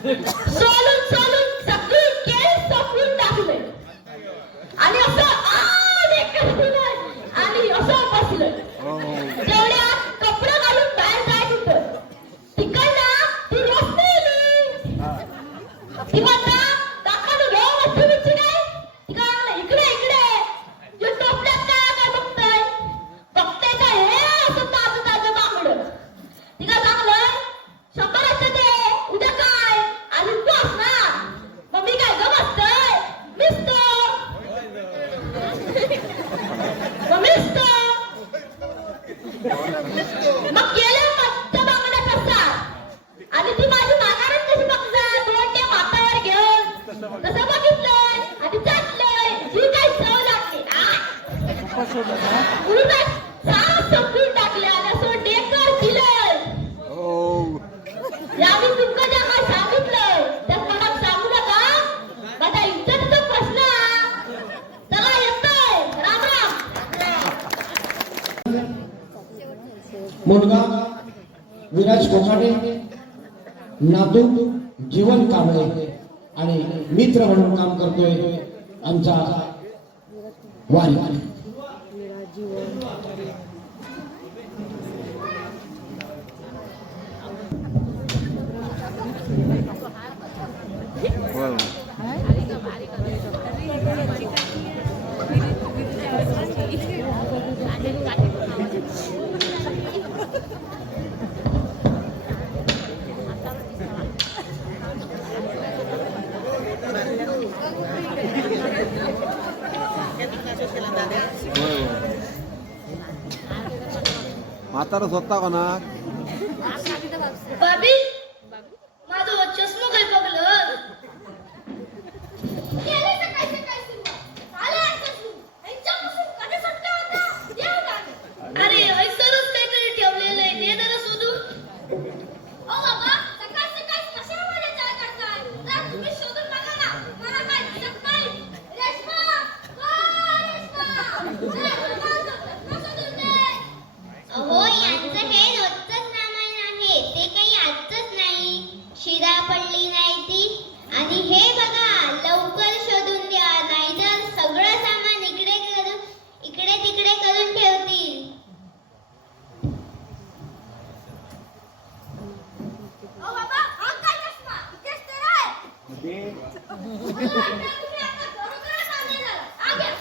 सोलून सोलून सगळी केस सपवून टाकले आणि असं आणि असं बसलं. तेवढ्यात कपडे घालून बाहेर जायचं होतं. तिकडनं ती रोशनी आली. ती म्हणता काकांनो घेऊ वस्तू बिच्ची काय? ती काय म्हणलं इकडे इकडे जे टोपल्यात काय बघताय? बघताय का हे असं ताजं ताजं बांगडं? ती काय सांगलंय 100 असते ते उद्या काय आणि तू असणार. मग मी काय ग बसतोय मिसतो मग गेले मस्त बांगड्या कसा आणि ती माझी माघारच कशी बघतात 2 ते माथ्यावर घेऊन तसं बघितलंय आणि चाटलंय जी काही चव लागली संपून टाकले आणि असं डेकर दिलंय. यावेळी तुमचं ज्या काय सांगितलंय त्यात मला सांगू नका. माझा इज्जतचा प्रश्न चला येतोय. राम राम. मुलगा विराज कोकाटे, नातू जीवन कांबळे आणि मित्र म्हणून काम करतोय आमचा वारी. म्हातारा स्वतः कोणा बाबी माझं चष्मा काय बघलं गेले सकाळी सकाळी सुरू आला चष्मा ह्यांच्यापासून कधी सुटला होता देव जाणे. अरे ऐसरच काहीतरी ठेवलेलं आहे ते जरा शोधू. ओ बाबा सकाळ सकाळी कशामुळे चाल करताय? जरा तुम्ही शोधून बघा ना. मला काय दिसत नाही. रेश्मा अहो यांचं हे रोजचंच सामान आहे. ते काही आजच नाही. शिरा पडली नाही ती. आणि हे बघा लवकर शोधून द्या नाहीतर सगळं सामान इकडे तिकडे करून ठेवतील. ओ बाबा हा काय चष्मा इथेच तर आहे. तुम्ही आता बरोबरच आणलेला. आ घ्या.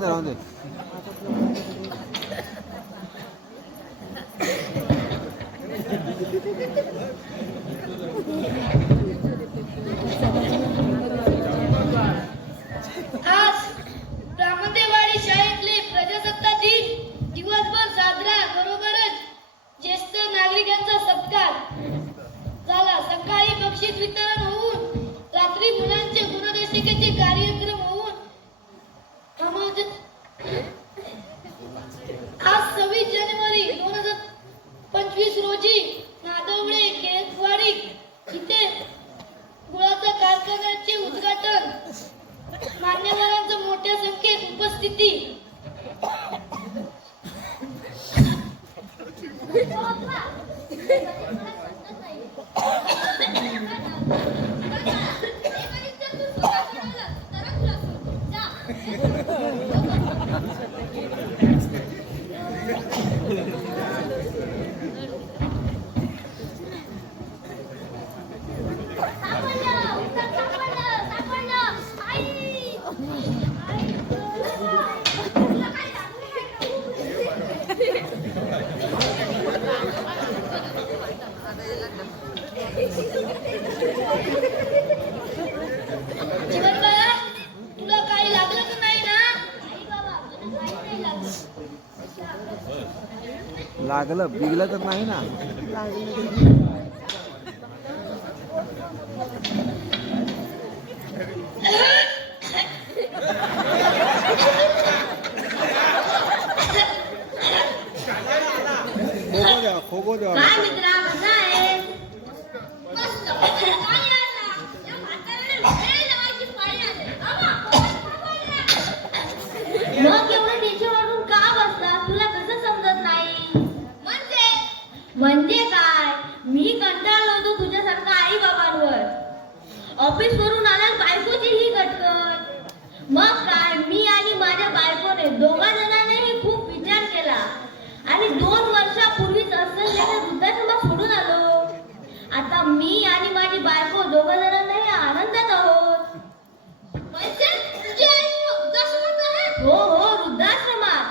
राहून दे. आज ब्राह्मणदेवाडी शाळेतले प्रजासत्ताक दिन दिवसभर साजरा बरोबरच ज्येष्ठ नागरिकांचा सत्कार झाला. सकाळी बक्षीस वितरण होऊन रात्री मुलांचे गुणदर्शिकेचे कार्यक्रम होऊन आज 26 जानेवारी 2025 रोजी नादवडे केळवाडी इथे गुळाचा कारखान्याचे उद्घाटन. मान्यवरांच्या मोठ्या संख्येत उपस्थिती. तुला काही लागलं तर नाही ना? लागलं बिगलं तर नाही ना. खोगो द्या. काय मित्रा कसा आहे? मस्त. काय याला? या म्हाताऱ्याला वेळ लावायची पाळी आली. बाबा, कोण थांबवलं? म्हणजे काय, मी कंटाळलो होतो तुझ्यासारखा आई बाबांवर. ऑफिस वरून आल्यावर बायकोची ही कटकट. मग काय, मी आणि माझ्या बायकोने दोघा जणांनाही खूप विचार केला आणि 2 वर्षापूर्वीच असलेल्या वृद्धाश्रमात सोडून आलो. आता मी आणि माझी बायको दोघा जणांनाही आनंदात आहोत. हो हो, वृद्धाश्रमात.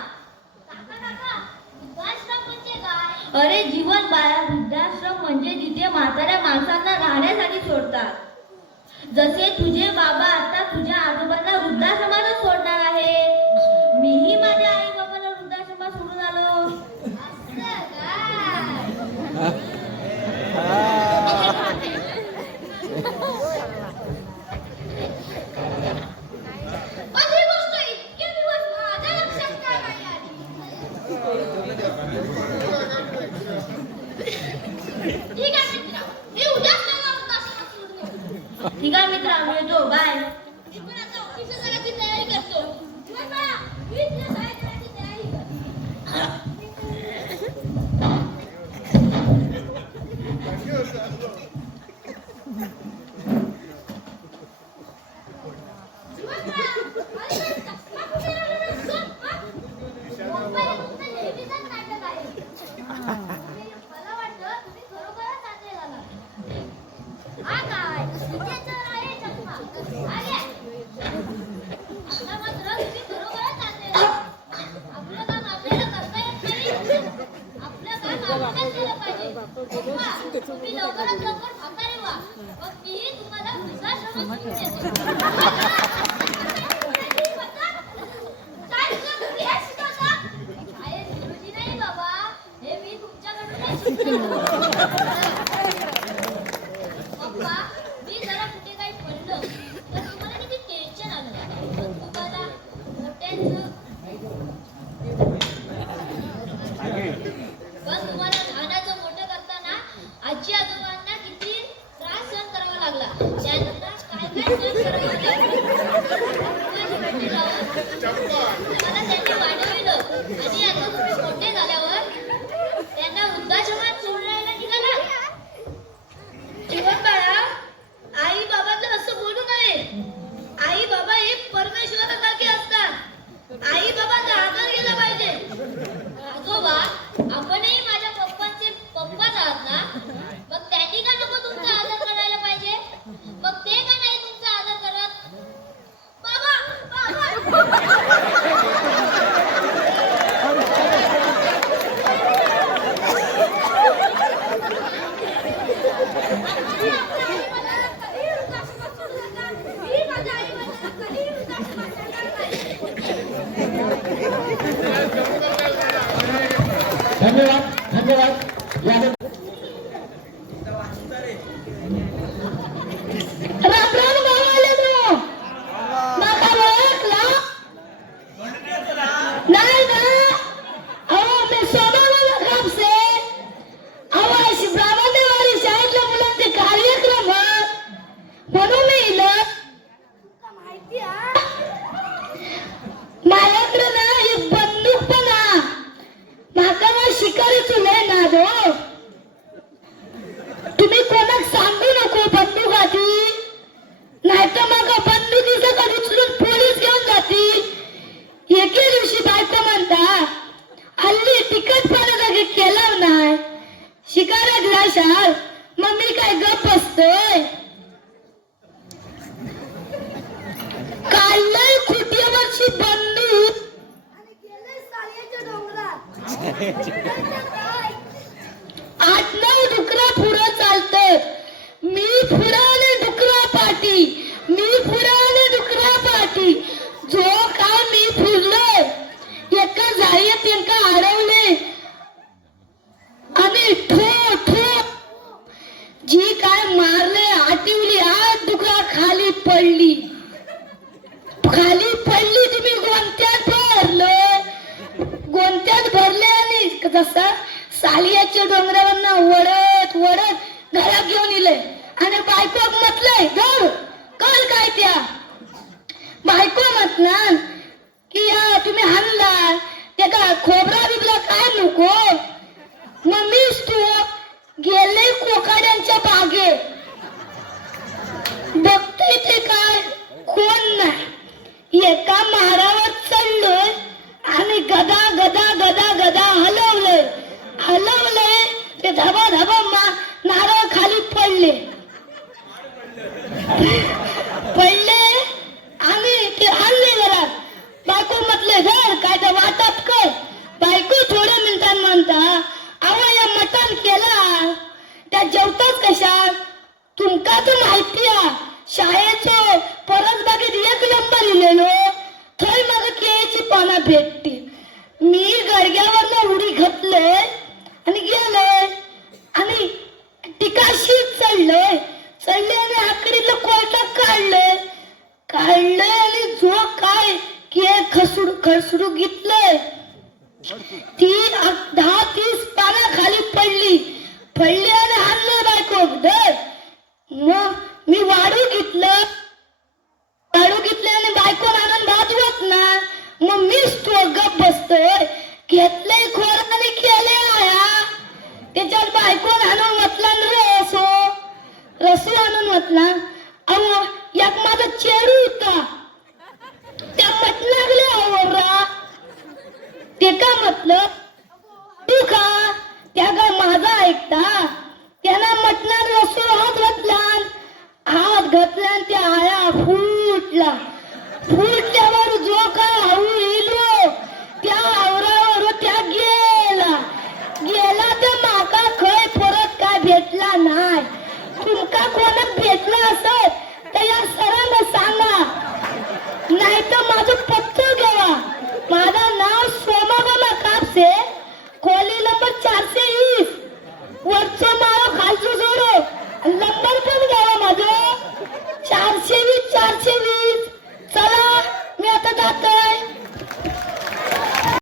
अरे जीवन बाळा, वृद्धाश्रम म्हणजे जिथे म्हाताऱ्या माणसांना राहण्यासाठी सोडतात. जसे तुझे बाबा आता तुझ्या आजोबांना वृद्धाश्रमातच सोडणार आहे, मीही माझ्या आई बाबांना वृद्धाश्रमात सोडून आलो. ठीक आहे मित्रा, मिळतो. बाय. आजी आजोबांना किती त्रास सहन करावा लागला, त्यानंतर तुम्हाला त्यांनी वाढविलं आणि आता तुम्ही मोठे झाल्यावर त्यांना वृद्धाश्रमात सोडायला निघाला. जीवन बाळा, आई बाबांना असं बोलू नये. आई बाबा हे परमेश्वरासारखे असतात. आई बाबांचा आदर केला पाहिजे. आजोबा, आपणही माझ्या पप्पांचे पप्पाच आहात ना, मग त्यांनी का नको तुमचा आदर करायला पाहिजे? मग ते का नाही तुमचा आदर करत? बाबा धन्यवाद धन्यवाद. यादव तुम्ही कोणाक सांगू नको बंदूक आधी, नाहीतर मग बंदुकीचं कधी उचलून पोलीस घेऊन जातील. एके दिवशी बायको म्हणता, हल्ली तिकट पाण्याचा केला नाही, शिकायला ग्लाशाल, मग मी काय गप बसतोय. काढलंय खुटीवरची बंदूक 8-9 डुकरा पुढं चालतं. मी पुढाने डुकरा पाठी, मी पुढाने डुकरा पाठी. जो का मी फिरलोय, एका जायत एका अडवले आणि ठो ठो जी काय मारले आटिवली. 8 डुकरा खाली पडली. तुम्ही गोंत्यात भरले आणि जसा सालियाच्या डोंगरावरना वडत वडत घरात घेऊन इले आणि बायको म्हटलंय गौ कळ काय त्या बायको म्हटणार की या तुम्ही हाणला त्या का खोबरा बिबला काय नको मम्मीच तू महारावर चढलोय आणि गदा गदा गदा गदा हलवलंय ते धबा धबा नारळ खाली पडले आणि ते आणले घरात. बायको म्हटले घर काय तर वाटप कर. बायको थोड्या मिनिटां म्हणता अहो या मटण केला त्या जेवतात कशा तुमका तर माहिती आहे शाळेचं परत बागेत 1 नंबर लिहिलेलो थंय मग केळीची पानं भेटते. मी गडग्यावरनं उडी घातलंय आणि गेलोय आणि टिकाशी चढलोय आणि आकडीतलं कोयता काढलंय आणि जो काय केळ खसडू घेतलंय ती 10-30 पानं खाली पडली आणि आणलं बायको धर. मग मी वाढू घेतले आणि बायको आणून भाजवत ना मग मीच तो गप बसतोय घेतलंय खोर आणि केले आया. त्याच्यात बायको आणून म्हटला रसू आणून म्हटला अहो एक माझा चेडू होता त्या मटणागल्या आवरा ते का म्हटलं तू खा त्या काय माझा ऐकता त्यांना मटणार रसू हात घातला आणि त्या आया फुटल्यावर